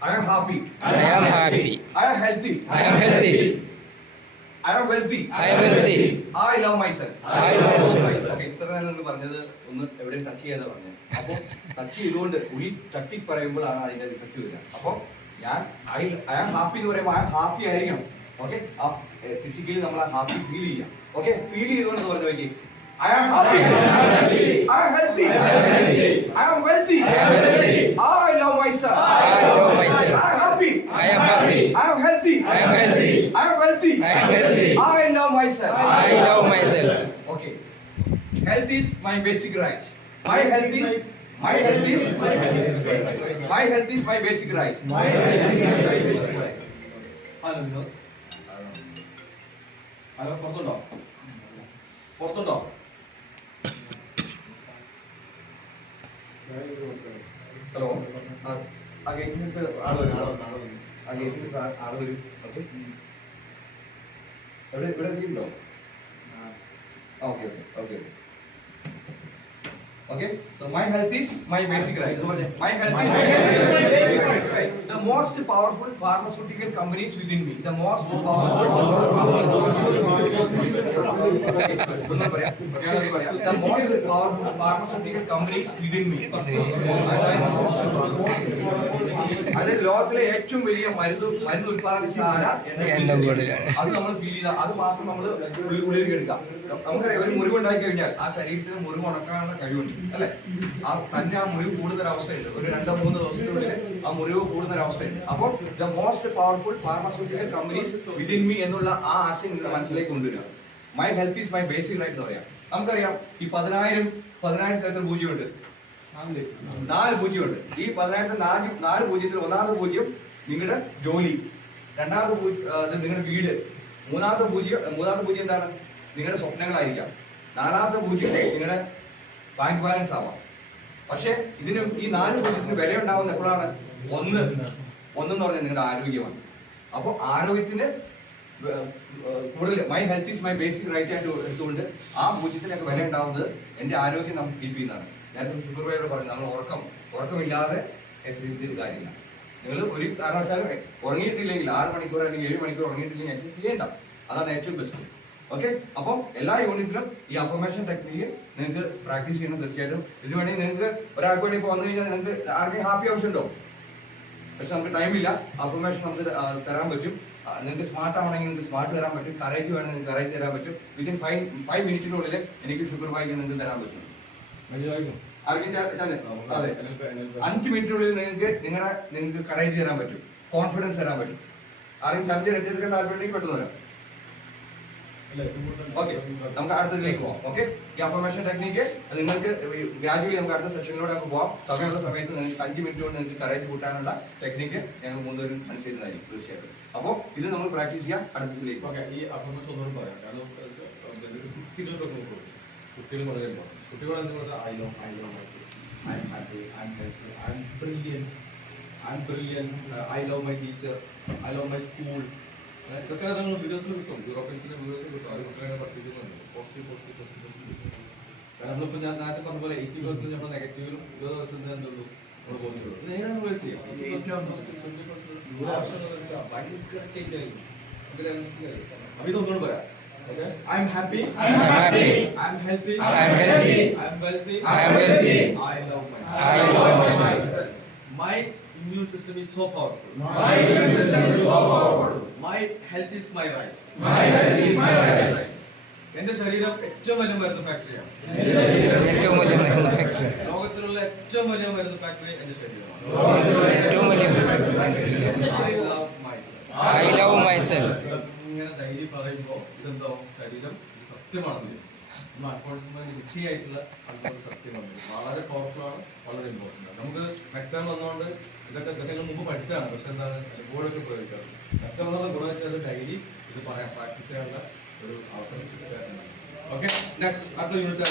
I am happy. I am happy. I am healthy. I am healthy. I am wealthy. I am wealthy. I love myself. I love myself. Okay, ഇത്ര നേരം എന്ന് പറഞ്ഞത് ഒന്ന് എവിടെയും touch ചെയ്യാതെ പറഞ്ഞു. അപ്പോൾ ടച്ച് ചെയ്തുകൊണ്ട് ഉള്ളിൽ തട്ടി പറയുമ്പോഴാണ് അതിന്റെ ഇഫക്റ്റ് വരിക. അപ്പോൾ ഞാൻ ഐ ആം ഹാപ്പി എന്ന് പറയുമ്പോൾ ഐ ആം ഹാപ്പി ആയിരിക്കണം. ഓക്കെ, ഫിസിക്കലി നമ്മൾ ആ ഹാപ്പി ഫീൽ ചെയ്യാം. ഓക്കെ, ഫീൽ ചെയ്തുകൊണ്ട് പറഞ്ഞു നോക്കി. I am happy. I am healthy. I am wealthy. I love myself. I love myself. I am happy. I am happy. I am healthy. I am healthy. I am wealthy. I am wealthy. I love myself. I love myself. Okay. Health is my basic right. My health is my health is my health is my basic right. Hello, Vinod. Hello, പുറത്തുണ്ടോ? Hello, ആ ഗേറ്റിന്റെ ആള് വരും. ആ ഗേറ്റിന്റെ ആള് വരും. Okay, ഇവിടെ എത്തിയിട്ടുണ്ടോ? Okay okay okay okay. Okay, so my health is my basic right. My health is my basic right. The most powerful pharmaceutical companies within me. The most powerful the most powerful pharmaceutical companies within me. അത് ലോകത്തിലെ ഏറ്റവും വലിയ മരുന്ന് ഉത്പാദനശാല അത് നമ്മൾ feel ചെയ്ത അത് മാത്രം നമ്മൾ ഉള്ളിലേക്ക് എടുക്കാം. നമുക്കറിയാം, ഒരു മുറിവ് ഉണ്ടാക്കി കഴിഞ്ഞാൽ ആ ശരീരത്തിന് മുറിവ് ഉണക്കാനുള്ള കഴിവുണ്ട് അല്ലെ? ആ തന്നെ ആ മുറിവ് കൂടുന്ന ഒരു അവസ്ഥയുണ്ട്. ഒരു 2-3 ദിവസത്തിനുള്ളിൽ ആ മുറിവ് കൂടുന്ന ഒരു അവസ്ഥയുണ്ട്. അപ്പോൾ the most powerful pharmaceutical companies within me എന്നുള്ള ആ ആശയം നിങ്ങളുടെ മനസ്സിലേക്ക് കൊണ്ടുവരിക. My health is my basic right എന്ന് പറയാം. നമുക്കറിയാം, ഈ 10,000 തരത്തിൽ പൂജ്യമുണ്ട്, 4 പൂജ്യമുണ്ട്. ഈ 10,000 4 പൂജ്യത്തിൽ ഒന്നാമത്തെ പൂജ്യം നിങ്ങളുടെ ജോലി, രണ്ടാമത്തെ നിങ്ങളുടെ വീട്, മൂന്നാമത്തെ പൂജ്യം എന്താണ്? നിങ്ങളുടെ സ്വപ്നങ്ങളായിരിക്കാം. 4ാമത്തെ പൂജ്യം നിങ്ങളുടെ ബാങ്ക് ബാലൻസ് ആവാം. പക്ഷെ ഇതിന് ഈ 4 പൂജ്യത്തിന് വില ഉണ്ടാവുന്ന എപ്പോഴാണ്? ഒന്നെന്ന് പറഞ്ഞാൽ നിങ്ങളുടെ ആരോഗ്യമാണ്. അപ്പോൾ ആരോഗ്യത്തിന് കൂടുതൽ my health is my basic right ആയിട്ട് എടുത്തുകൊണ്ട് ആ പൂജ്യത്തിനൊക്കെ വില ഉണ്ടാവുന്നത് എൻ്റെ ആരോഗ്യം നമുക്ക് കീപ്പ് ചെയ്യുന്നതാണ്. നേരത്തെ സൂപ്പർവൈസർ പറഞ്ഞു, നമ്മൾ ഉറക്കമില്ലാതെ എക്സസൈസ് ചെയ്ത് കാര്യമില്ല. നിങ്ങൾ ഒരു കാരണവശാലും ഉറങ്ങിയിട്ടില്ലെങ്കിൽ 6 മണിക്കൂർ അല്ലെങ്കിൽ 7 മണിക്കൂർ ഉറങ്ങിയിട്ടില്ലെങ്കിൽ എക്സസൈസ് ചെയ്യേണ്ട. അതാണ് ഏറ്റവും ബെസ്റ്റ്. ഓക്കെ, അപ്പോൾ എല്ലാ യൂണിറ്റിലും ഈ അഫർമേഷൻ ടെക്നിക്ക് നിങ്ങൾക്ക് പ്രാക്ടീസ് ചെയ്യണം തീർച്ചയായിട്ടും. ഇതിന് വേണ്ടി നിങ്ങൾക്ക് ഒരാൾക്ക് വേണ്ടി ഇപ്പോൾ വന്നു കഴിഞ്ഞാൽ നിങ്ങൾക്ക് ആർക്കും ഹാപ്പി ആവശ്യമുണ്ടോ? പക്ഷെ നമുക്ക് ടൈമില്ല. അഫർമേഷൻ നമുക്ക് തരാൻ പറ്റും. നിങ്ങൾക്ക് സ്മാർട്ട് ആവണമെങ്കിൽ നിങ്ങൾക്ക് സ്മാർട്ട് തരാൻ പറ്റും. കറേജ് വേണമെങ്കിൽ നിങ്ങൾക്ക് കറേജ് തരാൻ പറ്റും. വിത്തിൻ 5 മിനിറ്റിനുള്ളിൽ എനിക്ക് ഷുഗർ ബൈക്ക് നിങ്ങൾക്ക് തരാൻ പറ്റും. അതെ, 5 മിനിറ്റിനുള്ളിൽ നിങ്ങൾക്ക് കറേജ് തരാൻ പറ്റും, കോൺഫിഡൻസ് തരാൻ പറ്റും. ആരെങ്കിലും ചർച്ച എടുക്കാൻ താല്പര്യമുണ്ടെങ്കിൽ പെട്ടെന്ന് വരാം. ഓക്കെ, നമുക്ക് അടുത്തതിലേക്ക് പോവാം. ഓക്കെ, ഈ അഫർമേഷൻ ടെക്നിക്ക് നിങ്ങൾക്ക് ഗ്രാജുവലി നമുക്ക് അടുത്ത സെഷനിലൂടെ നമുക്ക് പോവാം. സമയമുള്ള സമയത്ത് നിങ്ങൾക്ക് 5 മിനിറ്റ് കൊണ്ട് നിങ്ങൾക്ക് കറേജ് കൂട്ടാനുള്ള ടെക്നിക്ക് ഞങ്ങൾ 3 പേരും മനസ്സിലായിരിക്കും തീർച്ചയായിട്ടും. അപ്പോൾ ഇത് നമ്മൾ പ്രാക്ടീസ് ചെയ്യാം. അടുത്തതിലേക്ക്. ഓക്കെ, ഈ അഫർമേഷൻ ഒന്നുകൂടി പറയാം. കാരണം കുട്ടികൾ വളരെ കുട്ടികൾ എന്തുകൊണ്ട് I love myself, I am happy, I M healthy, I M brilliant, I love my teacher, I love my school. ഇതൊക്കെ നമ്മൾ വീഡിയോസിൽ കിട്ടും, യൂറോപ്യൻസിന്റെ വീഡിയോസിൽ കിട്ടും. അവർ കുട്ടികളെ പഠിപ്പിക്കുന്നുണ്ട്. പോസിറ്റീവ്. കാരണം നമ്മളിപ്പോൾ ഞാൻ നേരത്തെ പറഞ്ഞ പോലെ 80% നമ്മൾ നെഗറ്റീവിലും 20% എന്തുള്ളൂ നമ്മൾ പോസിറ്റീവ്. നേരെ റിവേഴ്സ് ചെയ്യാം. ഭയങ്കര ചേഞ്ച് ആയി. അപ്പോൾ ഇതൊന്നുകൂടെ പറയാം. I am happy. I am happy. I am healthy. I am healthy. I am wealthy. I am wealthy. I love myself. I love myself. My immune system is so powerful. My immune system is so powerful. My health is my right. My health is my right. എന്റെ ശരീരം ഏറ്റവും വലിയ മരുന്ന് ഫാക്ടറിയാണ്. ഏറ്റവും വലിയ മരുന്ന് factory. ലോകത്തിലുള്ള ഏറ്റവും വലിയ മരുന്ന് ഫാക്ടറി എന്റെ ശരീരമാണ്. ഏറ്റവും വലിയ I love myself. I love myself. ഇങ്ങനെ ധൈര്യം പറയുമ്പോൾ ഇതെന്തോ ശരീരം സത്യമാണെന്ന് നമ്മൾ അക്കോൺസ്മെന്റ് വൃത്തിയായിട്ടുള്ള സത്യമാണ്. വളരെ പവർഫുൾ ആണ്, വളരെ ഇമ്പോർട്ടൻ്റ് ആണ്. നമുക്ക് മെക്സാം വന്നുകൊണ്ട് ഇതൊക്കെ മുമ്പ് പഠിച്ചതാണ്. പക്ഷെ എന്താണ് ബോർഡൊക്കെ പ്രയോഗിക്കാറ്. മെക്സാം വന്നുള്ള ഗുണം വെച്ചാൽ ഡെയിലി ഇത് പറയാം, പ്രാക്ടീസ് ചെയ്യാനുള്ള ഒരു അവസരം. ഓക്കെ, നെക്സ്റ്റ് അടുത്ത യൂണിറ്റ്